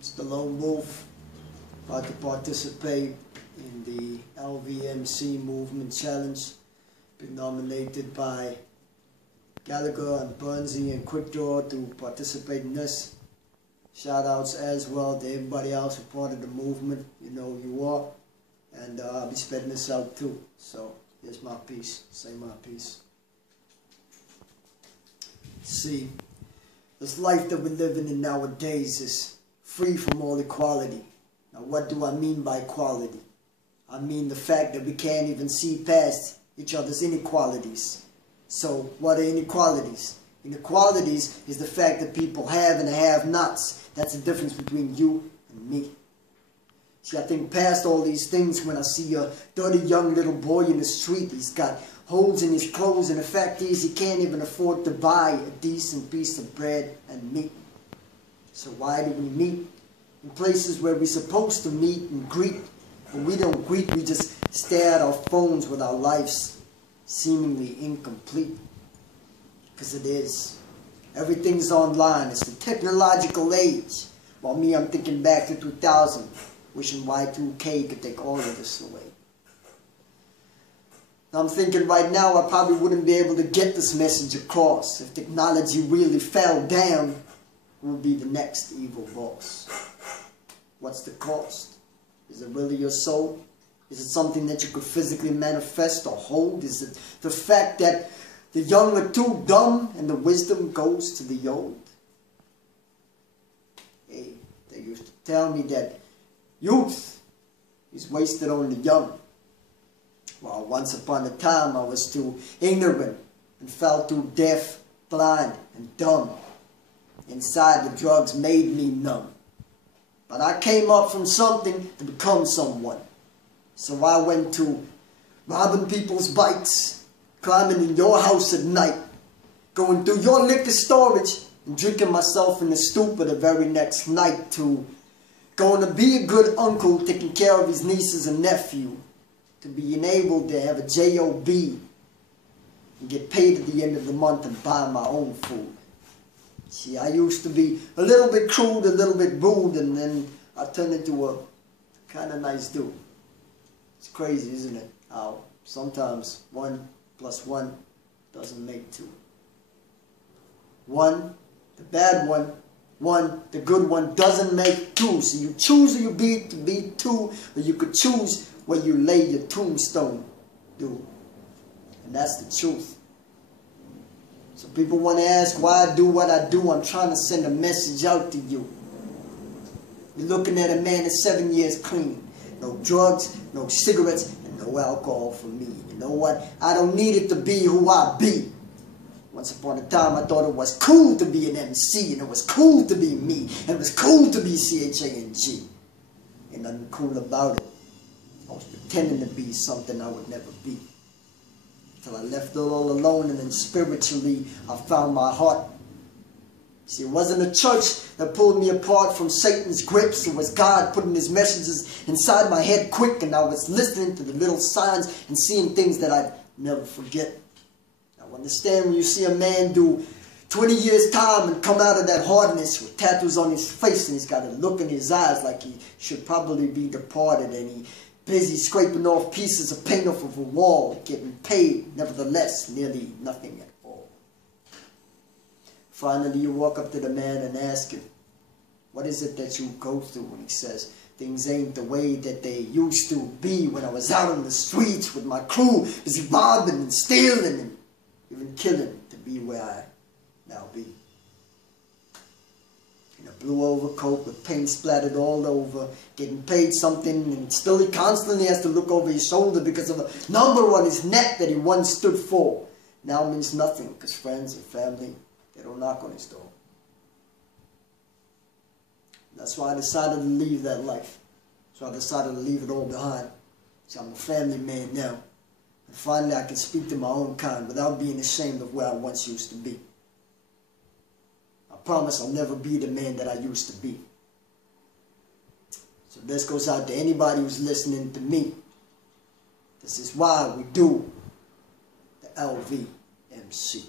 It's the Lone Wolf, about to participate in the LVMC Movement Challenge. Been nominated by Gallagher and Burnsy and Quick Draw to participate in this. Shout outs as well to everybody else who part of the movement. You know who you are. And I'll be spreading this out too. So here's my piece. Say my piece. See, this life that we're living in nowadays is free from all equality. Now what do I mean by equality? I mean the fact that we can't even see past each other's inequalities. So what are inequalities? Inequalities is the fact that people have and have-nots. That's the difference between you and me. See, I think past all these things when I see a dirty young little boy in the street. He's got holes in his clothes, and the fact is he can't even afford to buy a decent piece of bread and meat. So why do we meet? In places where we're supposed to meet and greet. But we don't greet, we just stare at our phones with our lives seemingly incomplete. Because it is. Everything's online. It's the technological age. While me, I'm thinking back to 2000. Wishing Y2K could take all of this away. I'm thinking right now I probably wouldn't be able to get this message across. If technology really fell down, who would be the next evil boss? What's the cost? Is it really your soul? Is it something that you could physically manifest or hold? Is it the fact that the young are too dumb and the wisdom goes to the old? Hey, they used to tell me that youth is wasted on the young. Well, once upon a time I was too ignorant and felt too deaf, blind, and dumb. Inside, the drugs made me numb. But I came up from something to become someone. So I went to robbing people's bikes, climbing in your house at night, going through your liquor storage and drinking myself in the stupor the very next night, to going to be a good uncle taking care of his nieces and nephew, to being able to have a job and get paid at the end of the month and buy my own food. See, I used to be a little bit crude, a little bit rude, and then I turned into a kind of nice dude. It's crazy, isn't it? How sometimes 1 + 1 doesn't make 2. 1, the bad one, 1, the good one, doesn't make 2. So you choose who you be to be 2, or you could choose where you lay your tombstone, dude. And that's the truth. So people want to ask why I do what I do. I'm trying to send a message out to you. You're looking at a man that's 7 years clean. No drugs, no cigarettes, and no alcohol for me. You know what? I don't need it to be who I be. Once upon a time, I thought it was cool to be an MC, and it was cool to be me, and it was cool to be CHANG. Ain't nothing cool about it. I was pretending to be something I would never be. Till I left it all alone, and then spiritually I found my heart. See, it wasn't a church that pulled me apart from Satan's grips. It was God putting his messages inside my head quick, and I was listening to the little signs and seeing things that I'd never forget. Now understand, when you see a man do 20 years time and come out of that hardness with tattoos on his face, and he's got a look in his eyes like he should probably be departed, and he busy scraping off pieces of paint off of a wall, getting paid, nevertheless, nearly nothing at all. Finally, you walk up to the man and ask him, what is it that you go through? And he says, things ain't the way that they used to be when I was out on the streets with my crew, busy robbing and stealing and even killing to be where I now be. In a blue overcoat with paint splattered all over, getting paid something, and still he constantly has to look over his shoulder because of a number on his neck that he once stood for. Now means nothing because friends and family, they don't knock on his door. That's why I decided to leave that life. So I decided to leave it all behind. So I'm a family man now. And finally I can speak to my own kind without being ashamed of where I once used to be. I promise I'll never be the man that I used to be. So this goes out to anybody who's listening to me. This is why we do the LVMC.